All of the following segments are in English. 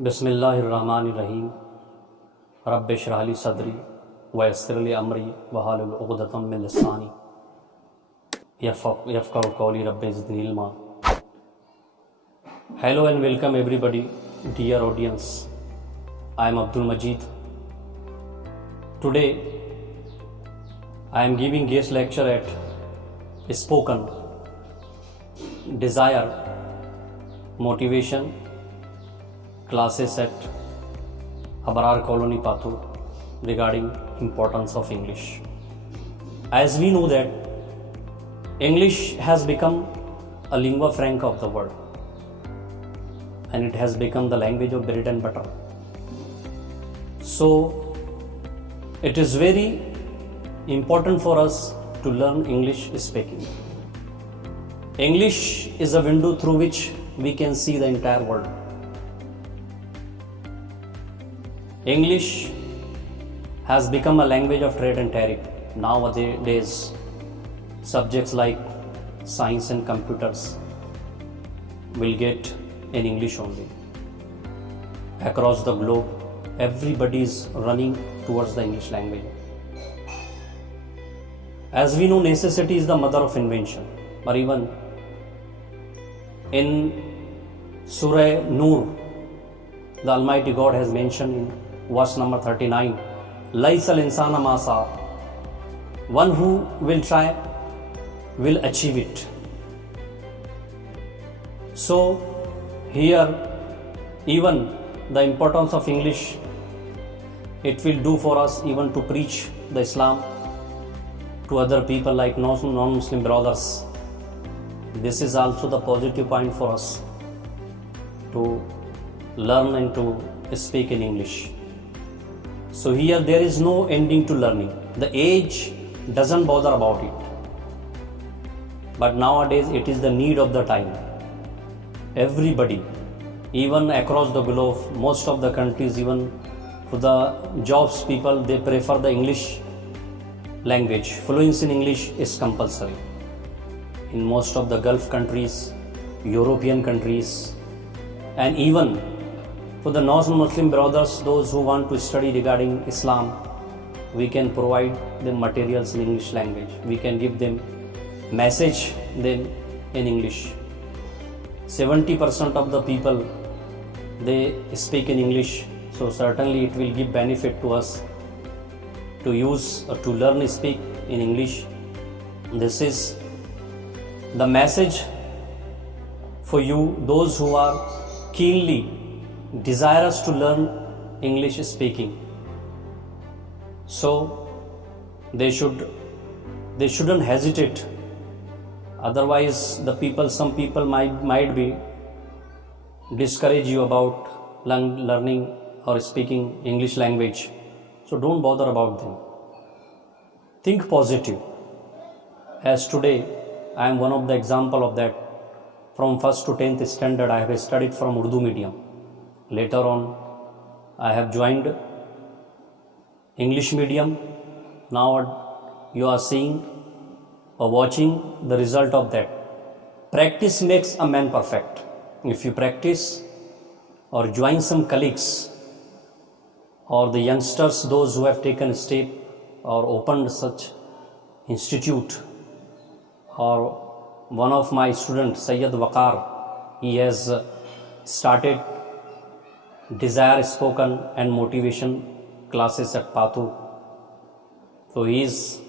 बिस्मिल्लाहिर्रहमानिर्रहीम। रब्बि इश्रह ली सदरी वयस्सिर ली अमरी वहलुल उक़दतम मिन लिसानी यफ़क़हू क़ौली rabbi ज़िदनी इल्मा। Hello and welcome everybody, dear audience. I am Abdul Majid. Today I am giving guest lecture at Spoken Desire Motivation classes at Abrar Colony, Pathu, regarding importance of English. As we know that English has become a lingua franca of the world, and it has become the language of bread and butter. So it is very important for us to learn English speaking. English is a window through which we can see the entire world. English has become a language of trade and tariff. Nowadays, subjects like science and computers will get in English only. Across the globe, everybody is running towards the English language. As we know, necessity is the mother of invention. Or even in Surah Nur, the Almighty God has mentioned in verse number 39, Laisal insana ma sa. One who will try will achieve it. So here, even the importance of English, it will do for us even to preach the Islam to other people like non-Muslim brothers. This is also the positive point for us to learn and to speak in English. So here there is no ending to learning. The age doesn't bother about it. But nowadays it is the need of the time. Everybody, even across the globe, most of the countries, even for the jobs people, they prefer the English language. Fluency in English is compulsory. In most of the Gulf countries, European countries, and even for the non-Muslim brothers, those who want to study regarding Islam, we can provide them materials in English language. We can give them message them in English. 70% of the people, they speak in English, so certainly it will give benefit to us to use or to learn speak in English. This is the message for you, those who are keenly desirous to learn English speaking. So they shouldn't hesitate. Otherwise, some people might be discourage you about learning or speaking English language. So don't bother about them. Think positive. As today, I am one of the example of that. From 1st to 10th standard, I have studied from Urdu medium. Later on, I have joined English medium. Now you are seeing or watching the result of that. Practice makes a man perfect. If you practice or join some colleagues or the youngsters, those who have taken a step or opened such institute, or one of my students, Sayyid Waqar, he has started Desire Spoken and Motivation classes at Pathu. So he is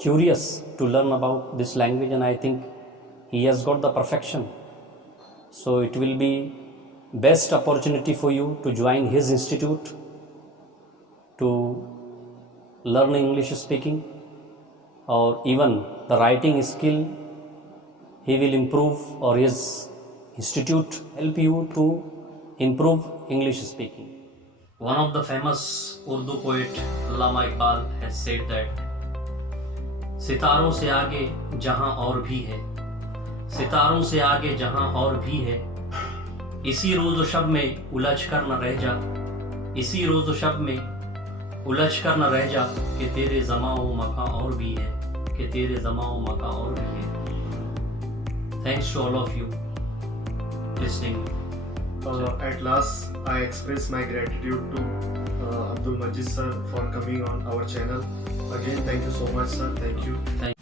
curious to learn about this language, and I think he has got the perfection. So it will be best opportunity for you to join his institute to learn English speaking, or even the writing skill he will improve, or his institute help you to improve English speaking. One of the famous Urdu poet Allama Iqbal has said that सितारों से आगे जहां और भी है, सितारों से आगे जहां और भी है, इसी रोज़ शब में उलझ कर न रह जा, इसी रोज़ शब में उलझ कर न रह जा, कि तेरे ज़माओ मकां और भी है, कि तेरे ज़माओ मकां और भी है. Thanks to all of you listening At last, I express my gratitude to Abdul Majid sir for coming on our channel. Again, thank you so much, sir. Thank you.